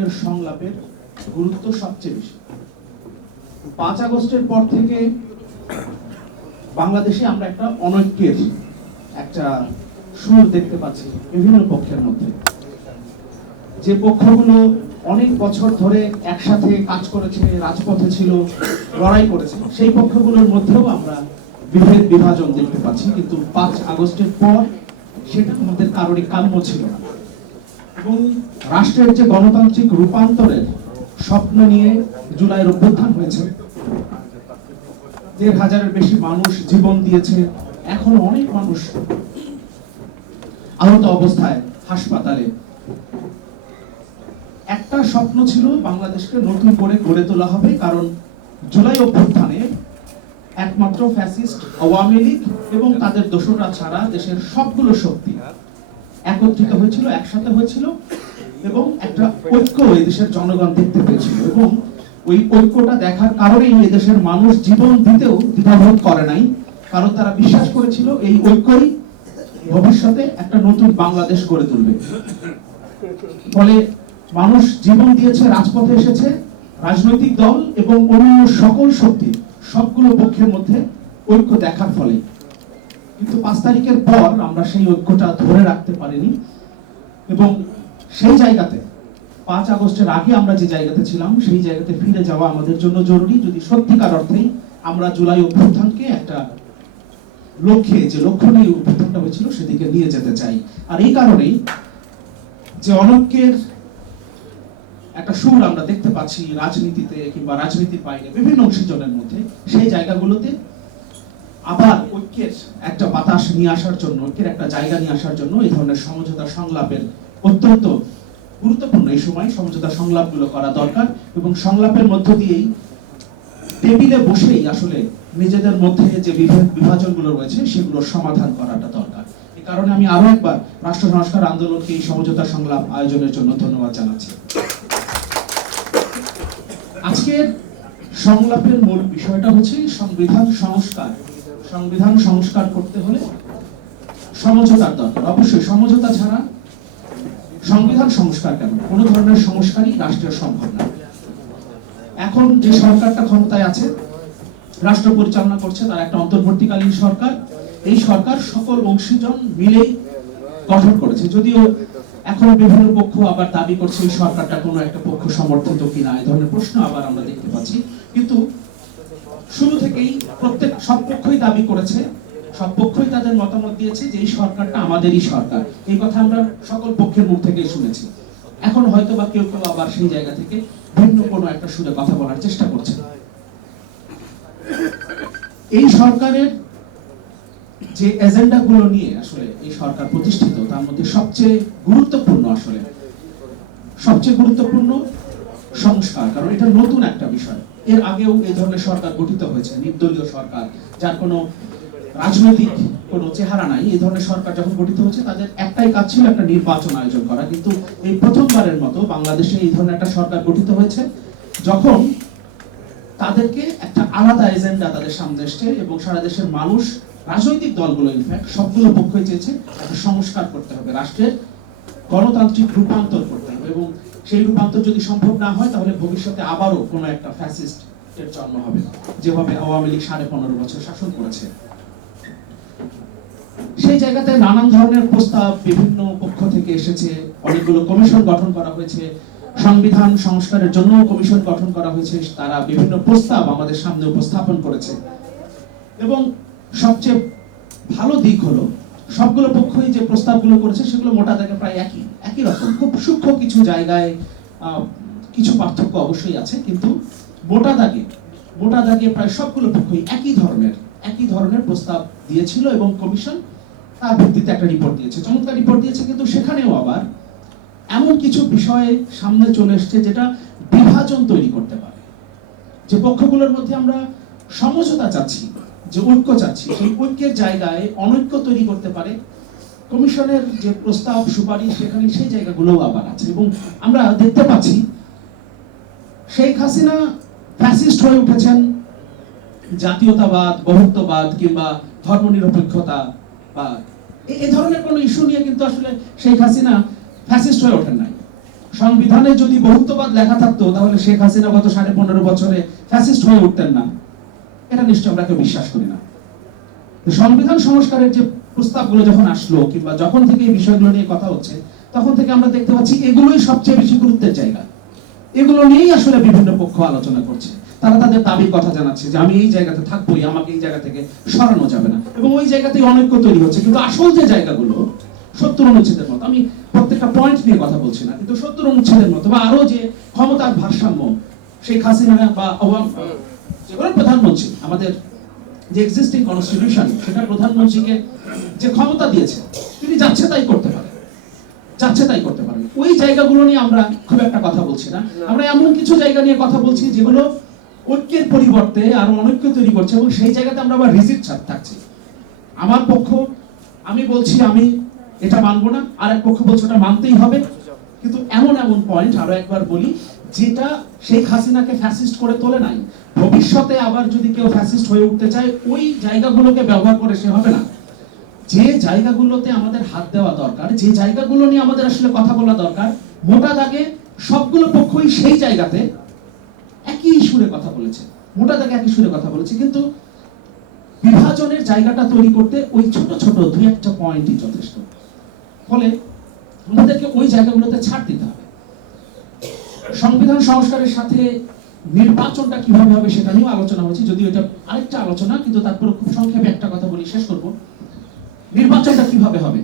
ধরনের সংলাপের গুরুত্ব সবচেয়ে বেশি। পাঁচ আগস্টের পর থেকে বাংলাদেশে আমরা একটা অনৈক্যের একটা সুর দেখতে পাচ্ছি বিভিন্ন পক্ষের মধ্যে। যে পক্ষগুলো অনেক বছর ধরে একসাথে কাজ করেছে, রাজপথে ছিল, লড়াই করেছে, সেই পক্ষগুলোর মধ্যেও আমরা বিভেদ বিভাজন দেখতে পাচ্ছি। কিন্তু পাঁচ আগস্টের পর সেটা আমাদের কারোরই কাম্য ছিল না। এবং রাষ্ট্রের যে গণতান্ত্রিক রূপান্তরের স্বপ্ন নিয়ে জুলাইয়ের অভ্যুত্থান হয়েছে। দেড় হাজারের বেশি মানুষ জীবন দিয়েছে, এখন অনেক মানুষ আহত অবস্থায় হাসপাতালে। একটা স্বপ্ন ছিল বাংলাদেশকে নতুন করে গড়ে তোলা হবে, কারণ জুলাই অভ্যুত্থানে একমাত্র ফ্যাসিস্ট আওয়ামী লীগ এবং তাদের দোসররা ছাড়া দেশের সবগুলো শক্তি একত্রিত হয়েছিল, একসাথে হয়েছিল, এবং একটা ঐক্য এই দেশের জনগণ দেখতে পেয়েছিল। এবং ওই ঐক্যটা দেখার কারণেই এই দেশের মানুষ জীবন দিতেও দ্বিধাবোধ করে নাই। কারণ তারা বিশ্বাস করেছিল এই ঐক্যই ভবিষ্যতে একটা নতুন বাংলাদেশ গড়ে তুলবে। ফলে মানুষ জীবন দিয়েছে, রাজপথে এসেছে, রাজনৈতিক দল এবং অন্য সকল শক্তি সবগুলো পক্ষের মধ্যে ঐক্য দেখার ফলে। কিন্তু পাঁচ তারিখের পর আমরা সেই ঐক্যটা ধরে রাখতে পারিনি। এবং সেই জায়গাতে, পাঁচ আগস্টের আগে আমরা যে জায়গাতে ছিলাম, সেই জায়গাতে ফিরে যাওয়া আমাদের জন্য জরুরি। যদি সত্যিকার অর্থেই আমরা জুলাই অভ্যুত্থানকে একটা লক্ষ্যে, যে লক্ষ্য নিয়ে অভ্যুত্থানটা হয়েছিল, সেদিকে নিয়ে যেতে চাই। আর এই কারণেই যে অনৈক্যের একটা সুর আমরা দেখতে পাচ্ছি রাজনীতিতে কিংবা রাজনীতির বাইরে বিভিন্ন অংশীজনের মধ্যে, সেই জায়গাগুলোতে আবার ঐক্যের একটা বাতাস নিয়ে আসার জন্য, ঐক্যের একটা জায়গা নিয়ে আসার জন্য এই ধরনের সমঝোতা সংলাপের অত্যন্ত গুরুত্বপূর্ণ এই সময় সমঝোতা সংলাপগুলো করা দরকার এবং সংলাপের মধ্য দিয়েই টেবিলে বসেই আসলে নিজেদের মধ্যে যে বিভাজনগুলো রয়েছে সেগুলোর সমাধান করাটা দরকার। এই কারণে আমি আরও একবার রাষ্ট্র সংস্কার আন্দোলনকে এই সমঝোতা সংলাপ আয়োজনের জন্য ধন্যবাদ জানাচ্ছি। আজকের সংলাপের মূল বিষয়টা হচ্ছে সংবিধান সংস্কার। সংবিধান সংস্কার করতে হলে সমঝোতার দরকার। অবশ্যই সমঝোতা ছাড়া সংবিধান সংস্কার কেন? কোনো ধরনের সংস্কারই রাষ্ট্রের সম্ভব না। এখন যে সরকারটা ক্ষমতায় আছে, রাষ্ট্র পরিচালনা করছে, তার একটা অন্তর্বর্তীকালীন সরকার। এই সরকার সকল অংশীজন মিলেই গঠন করেছে। যদিও এখন বিভিন্ন পক্ষ আবার দাবি করছে, এই সরকারটা কোনো একটা পক্ষ সমর্থিত কিনা এই ধরনের প্রশ্ন আবার আমরা দেখতে পাচ্ছি। কিন্তু শুরু থেকেই প্রত্যেক সব পক্ষই দাবি করেছে সব পক্ষই তাদের মতামত দিয়েছে যে এই সরকারটা আমাদেরই সরকার। এই কথা আমরা সকল পক্ষের মুখ থেকেই শুনেছি। এখন হয়তো বা কেউ কেউ আবার সেই জায়গা থেকে ভিন্ন কোনো একটা সুরে কথা বলার চেষ্টা করছে। এই সরকারের যে এজেন্ডা গুলো নিয়ে আসলে এই সরকার প্রতিষ্ঠিত, তার মধ্যে সবচেয়ে গুরুত্বপূর্ণ আসলে, সবচেয়ে গুরুত্বপূর্ণ সংস্কার, কারণ এটা নতুন একটা বিষয়। এর আগেও এই ধরনের সরকার গঠিত হয়েছে, নির্দলীয় সরকার, যার কোনো রাজনৈতিক কোনো চেহারা নাই। এই ধরনের সরকার যখন গঠিত হয়েছে, তাদের একটাই কাজ ছিল একটা নির্বাচন আয়োজন করা। কিন্তু এই প্রথমবারের মতো বাংলাদেশে এই ধরনের একটা সরকার গঠিত হয়েছে, যখন তাদেরকে একটা আলাদা এজেন্ডা তাদের সামনে এসছে এবং সারা দেশের মানুষ, রাজনৈতিক দলগুলো ইনফ্যাক্ট সবগুলো পক্ষই চেয়েছে একটা সংস্কার করতে হবে। রাষ্ট্রের গণতান্ত্রিক রূপান্তর করতে হবে এবং সেই রূপান্তর যদি সম্ভব না হয়, তাহলে ভবিষ্যতে আবারও কোনো একটা ফ্যাসিস্ট এর জন্ম হবে। যেভাবে আওয়ামী লীগ সাড়ে পনেরো বছর শাসন করেছে। সেই জায়গাতে নানান ধরনের প্রস্তাব বিভিন্ন পক্ষ থেকে এসেছে। অনেকগুলো কমিশন গঠন করা হয়েছে। সংবিধান সংস্কারের জন্য কমিশন গঠন করা হয়েছে। তারা বিভিন্ন প্রস্তাব আমাদের সামনে উপস্থাপন করেছে। এবং সবচেয়ে ভালো দিক হলো সবগুলো পক্ষই যে প্রস্তাবগুলো করেছে, সেগুলো মোটা দাগে প্রায় একই একই রকম। খুব সূক্ষ্ম কিছু জায়গায় কিছু পার্থক্য অবশ্যই আছে, কিন্তু মোটা দাগে মোটা দাগে প্রায় সবগুলো পক্ষই একই ধরনের একই ধরনের প্রস্তাব দিয়েছিল এবং কমিশন তার ভিত্তিতে একটা রিপোর্ট দিয়েছে। চমৎকার রিপোর্ট দিয়েছে, কিন্তু সেখানেও আবার এমন কিছু বিষয় সামনে চলে এসছে যেটা বিভাজন তৈরি করতে পারে। যে পক্ষগুলোর মধ্যে আমরা সমঝোতা চাচ্ছি যে ঐক্য চাচ্ছি, সেই ঐক্যের জায়গায় অনৈক্য তৈরি করতে পারে। কমিশনের যে প্রস্তাব, সুপারিশ, সেখানে সেই জায়গাগুলোও আবার আছে। এবং আমরা দেখতে পাচ্ছি, শেখ হাসিনা ফ্যাসিস্ট হয়ে উঠেছেন। জাতীয়তাবাদ, বহুত্ববাদ কিংবা ধর্মনিরপেক্ষতা বা এ ধরনের কোনো ইস্যু নিয়ে কিন্তু আসলে শেখ হাসিনা ফ্যাসিস্ট হয়ে ওঠেন নাই। সংবিধানে যদি বহুত্ববাদ লেখা থাকতো, তাহলে শেখ হাসিনা গত সাড়ে পনেরো বছরে ফ্যাসিস্ট হয়ে উঠতেন না। এটা নিশ্চয় আমরা কেউ বিশ্বাস করি না। সংবিধান সংস্কারের যে প্রস্তাবগুলো যখন আসলো, কিংবা যখন থেকে এই বিষয়গুলো নিয়ে কথা হচ্ছে, তখন থেকে আমরা দেখতে পাচ্ছি এগুলোই সবচেয়ে বেশি গুরুত্বের জায়গা। এগুলো নিয়েই আসলে বিভিন্ন পক্ষ আলোচনা করছে। তারা তাদের দাবির কথা জানাচ্ছে যে আমি এই জায়গাতে থাকবোই, আমাকে এই জায়গা থেকে সরানো যাবে না। এবং ওই জায়গাতেই অনৈক্য তৈরি হচ্ছে। কিন্তু আসল যে জায়গাগুলো, সত্তর অনুচ্ছেদের মতো, আমি প্রত্যেকটা পয়েন্ট নিয়ে কথা বলছি না, কিন্তু সত্তর অনুচ্ছেদের মতো, বা আরও যে ক্ষমতার ভারসাম্য, শেখ হাসিনা বা যে কোনো প্রধানমন্ত্রী আমাদের যে এক্সিস্টিং কনস্টিটিউশন সেটা প্রধানমন্ত্রীকে যে ক্ষমতা দিয়েছে তিনি যাচ্ছে তাই করতে পারেন। যাচ্ছে তাই করতে পারেন। ওই জায়গাগুলো নিয়ে আমরা খুব একটা কথা বলছি না। আমরা এমন কিছু জায়গা নিয়ে কথা বলছি যেগুলো ঐক্যের পরিবর্তে আরও অনৈক্য তৈরি করছে এবং সেই জায়গাতে আমরা আবার রিজিট থাকছি। আমার পক্ষ আমি বলছি আমি এটা মানবো না। আর এক পক্ষ বলছে ওটা মানতেই হবে। কিন্তু এমন এমন পয়েন্ট আরও একবার বলি যেটা শেখ হাসিনাকে ফ্যাসিস্ট করে তোলে নাই। ভবিষ্যতে আবার যদি কেউ ফ্যাসিস্ট হয়ে উঠতে চায়, ওই জায়গাগুলোকে ব্যবহার করে সে হবে না। যে জায়গাগুলোতে আমাদের হাত দেওয়া দরকার, যে জায়গাগুলো নিয়ে আমাদের আসলে কথা বলা দরকার, মোটা দাগে সবগুলো পক্ষই সেই জায়গাতে একই সুরে কথা বলেছে। মোটা দাগে একই সুরে কথা বলেছে। কিন্তু বিভাজনের জায়গাটা তৈরি করতে ওই ছোট ছোট দুই একটা পয়েন্টই যথেষ্ট। ফলে আমাদেরকে ওই জায়গাগুলোতে ছাড় দিতে হবে। সংবিধান সংস্কারের সাথে নির্বাচনটা কীভাবে হবে সেটা নিয়েও আলোচনা হয়েছে যদিও এটা আরেকটা আলোচনা, কিন্তু তারপরে খুব সংক্ষেপে একটা কথা বলি, শেষ করব। নির্বাচনটা কীভাবে হবে?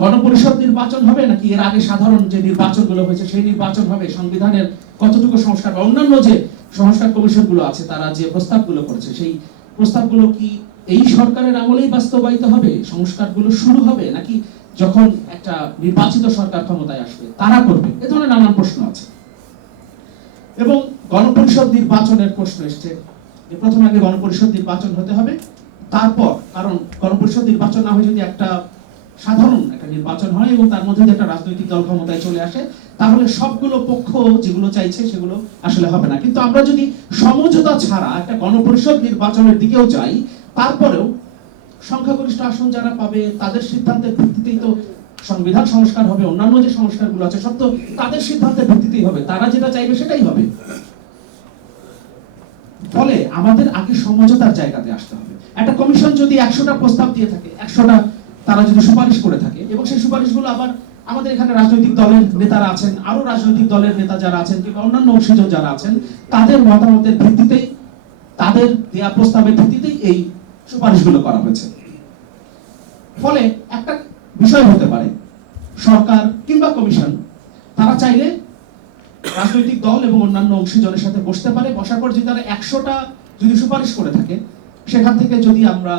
গণপরিষদ নির্বাচন হবে নাকি এর আগে সাধারণ যে নির্বাচনগুলো হয়েছে সেই নির্বাচন হবে? সংবিধানের কতটুকু সংস্কার বা অন্যান্য যে সংস্কার কমিশনগুলো আছে, তারা যে প্রস্তাবগুলো করেছে, সেই প্রস্তাবগুলো কি এই সরকারের আমলেই বাস্তবায়িত হবে? সংস্কারগুলো শুরু হবে নাকি যখন একটা নির্বাচিত সরকার ক্ষমতায় আসবে, তারা করবে। এ ধরনের নানান প্রশ্ন আছে। এবং গণপরিষদ নির্বাচনের প্রশ্ন এসছে যে প্রথমে আগে গণপরিষদ নির্বাচন হতে হবে, তারপর, কারণ গণপরিষদ নির্বাচন না হয়ে যদি একটা সাধারণ একটা নির্বাচন হয় এবং তার মধ্যে একটা রাজনৈতিক দল ক্ষমতায় চলে আসে, তাহলে সবগুলো পক্ষ যেগুলো চাইছে সেগুলো আসলে হবে না। কিন্তু আমরা যদি সমঝোতা ছাড়া একটা গণপরিষদ নির্বাচনের দিকেও যাই, তারপরেও সংখ্যাগরিষ্ঠ আসন যারা পাবে, তাদের সিদ্ধান্তের ভিত্তিতেই তো সংবিধান সংস্কার হবে, অন্যান্য যে সংস্কারগুলো আছে, সব তো তাদের সিদ্ধান্তের ভিত্তিতেই হবে। তারা যেটা চাইবে সেটাই হবে। ফলে আমাদের আগে সমঝোতার জায়গাতে আসতে হবে। একটা কমিশন যদি একশোটা প্রস্তাব দিয়ে থাকে, একশোটা তারা যদি সুপারিশ করে থাকে, এবং সেই সুপারিশগুলো আবার আমাদের এখানে রাজনৈতিক দলের নেতারা আছেন আরও রাজনৈতিক দলের নেতা যারা আছেন, কিংবা অন্যান্য অংশীজন যারা আছেন, তাদের মতামতের ভিত্তিতেই, তাদের দেয়া প্রস্তাবের ভিত্তিতেই এই সুপারিশগুলো করা হয়েছে। ফলে একটা বিষয় হতে পারে, সরকার কিংবা কমিশন, তারা চাইলে রাজনৈতিক দল এবং অন্যান্য অংশীজনের সাথে বসতে পারে, বসার পর যদি তারা একশোটা যদি সুপারিশ করে থাকে, সেখান থেকে যদি আমরা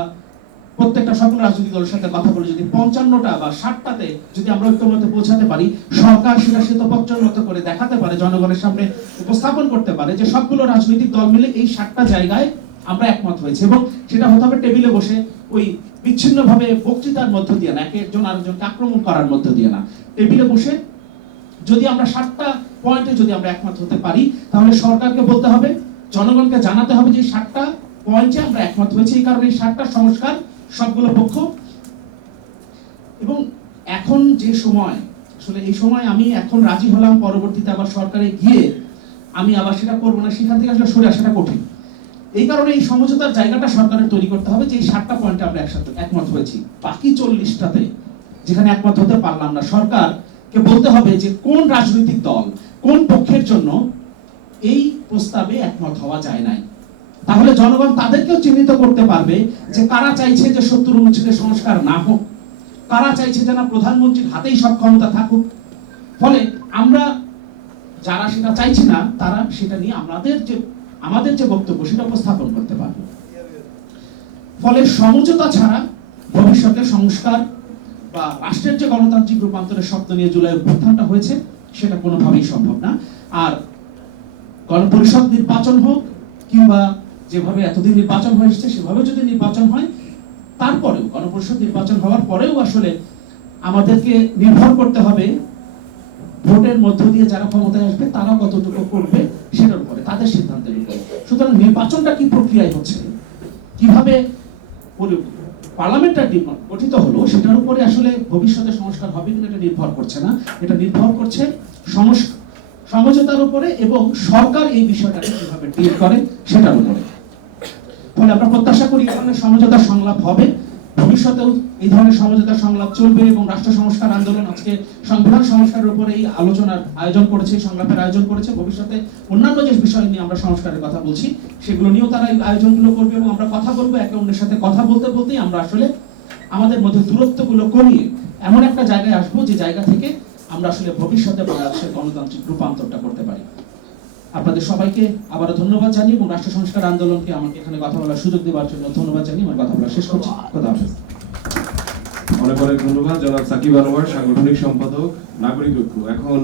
প্রত্যেকটা সকল রাজনৈতিক দলের সাথে কথা বলে যদি পঞ্চান্নটা বা ষাটটাতে যদি আমরা ঐক্যমতে পৌঁছাতে পারি, সরকার সেটা শ্বেতপত্রের মতো করে দেখাতে পারে, জনগণের সামনে উপস্থাপন করতে পারে যে সবগুলো রাজনৈতিক দল মিলে এই ষাটটা জায়গায় আমরা একমত হয়েছে। এবং সেটা হতে হবে টেবিলে বসে ওই বিচ্ছিন্নভাবে বক্তৃতার মধ্য দিয়ে না, এক একজন আরেকজনকে আক্রমণ করার মধ্য দিয়ে না। টেবিলে বসে যদি আমরা সাতটা পয়েন্টে যদি আমরা একমত হতে পারি, তাহলে সরকারকে বলতে হবে, জনগণকে জানাতে হবে যে সাতটা পয়েন্টে আমরা একমত হয়েছি। এই কারণে এই সাতটা সংস্কার সবগুলো পক্ষ। এবং এখন যে সময়, আসলে এই সময় আমি এখন রাজি হলাম, পরবর্তীতে আবার সরকারে গিয়ে আমি আবার সেটা করব না, সেখান থেকে আসলে সরে আসাটা কঠিন। এই কারণে এই সমঝোতার জায়গাটা সরকারের তৈরি করতে হবে যে এই সাতটা পয়েন্টে আমরা একসাথে একমত হয়েছি। বাকি চল্লিশটাতে যেখানে একমত হতে পারলাম না, সরকারকে বলতে হবে যে কোন রাজনৈতিক দল, কোন পক্ষের জন্য এই প্রস্তাবে একমত হওয়া যায় নাই। তাহলে জনগণ তাদেরকেও চিহ্নিত করতে পারবে যে কারা চাইছে যে সত্তর অনুচ্ছেদের সংস্কার না হোক, কারা চাইছে যে না প্রধানমন্ত্রীর হাতেই সব ক্ষমতা থাকুক। ফলে আমরা যারা সেটা চাইছি না, তারা সেটা নিয়ে আমাদের যে আমাদের যে বক্তব্য সেটা উপস্থাপন করতে পারবে। ফলে সমঝোতা ছাড়া ভবিষ্যতে সংস্কার বা রাষ্ট্রের যে গণতান্ত্রিক রূপান্তরের স্বপ্ন নিয়ে জুলাই অভ্যুত্থানটা হয়েছে, সেটা কোনোভাবেই সম্ভব না। আর গণপরিষদ নির্বাচন হোক কিংবা যেভাবে এতদিন নির্বাচন হয়ে এসেছে সেভাবে যদি নির্বাচন হয়, তারপরেও গণপরিষদ নির্বাচন হওয়ার পরেও আসলে আমাদেরকে নির্ভর করতে হবে ভোটের মধ্য দিয়ে যারা ক্ষমতায় আসবে তারা কতটুকু করবে তাদের সিদ্ধান্তের উপরে সুতরাং নির্বাচনটা কি প্রক্রিয়ায় হচ্ছে? কীভাবে পরি- পার্লামেন্টটা গঠিত হলো, সেটার উপরে আসলে ভবিষ্যতে সংস্কার হবে কিনা এটা নির্ভর করছে না। এটা নির্ভর করছে সমস- সমঝোতার উপরে এবং সরকার এই বিষয়টাকে কীভাবে ডিল করে, সেটার উপরে। ফলে আমরা প্রত্যাশা করি ধরনের সমঝোতা সংলাপ হবে। ভবিষ্যতেও এই ধরনের সমঝোতা সংলাপ চলবে এবং রাষ্ট্র সংস্কার আন্দোলন আজকে সংবিধান সংস্কারের উপরে এই আলোচনার আয়োজন করেছে, সংলাপের আয়োজন করেছে। ভবিষ্যতে অন্যান্য যে বিষয় নিয়ে আমরা সংস্কারের কথা বলছি, সেগুলো নিয়েও তারা এই আয়োজনগুলো করবে এবং আমরা কথা বলব, একে অন্যের সাথে কথা বলতে বলতেই আমরা আসলে আমাদের মধ্যে দূরত্বগুলো কমিয়ে এমন একটা জায়গায় আসব যে জায়গা থেকে আমরা আসলে ভবিষ্যতে বাংলাদেশের গণতান্ত্রিক রূপান্তরটা করতে পারি। আপনাদের সবাইকে আবারও ধন্যবাদ জানিয়ে এবং রাষ্ট্র সংস্কার আন্দোলনকে আমাকে এখানে কথা বলার সুযোগ দেওয়ার জন্য ধন্যবাদ জানিয়ে আমার কথা বলা শেষ করছি। কথা হাফেজ অনেক অনেক ধন্যবাদ, জনাব সাকিব আনোয়ার, সাংগঠনিক সম্পাদক, নাগরিক ঐক্য। এখন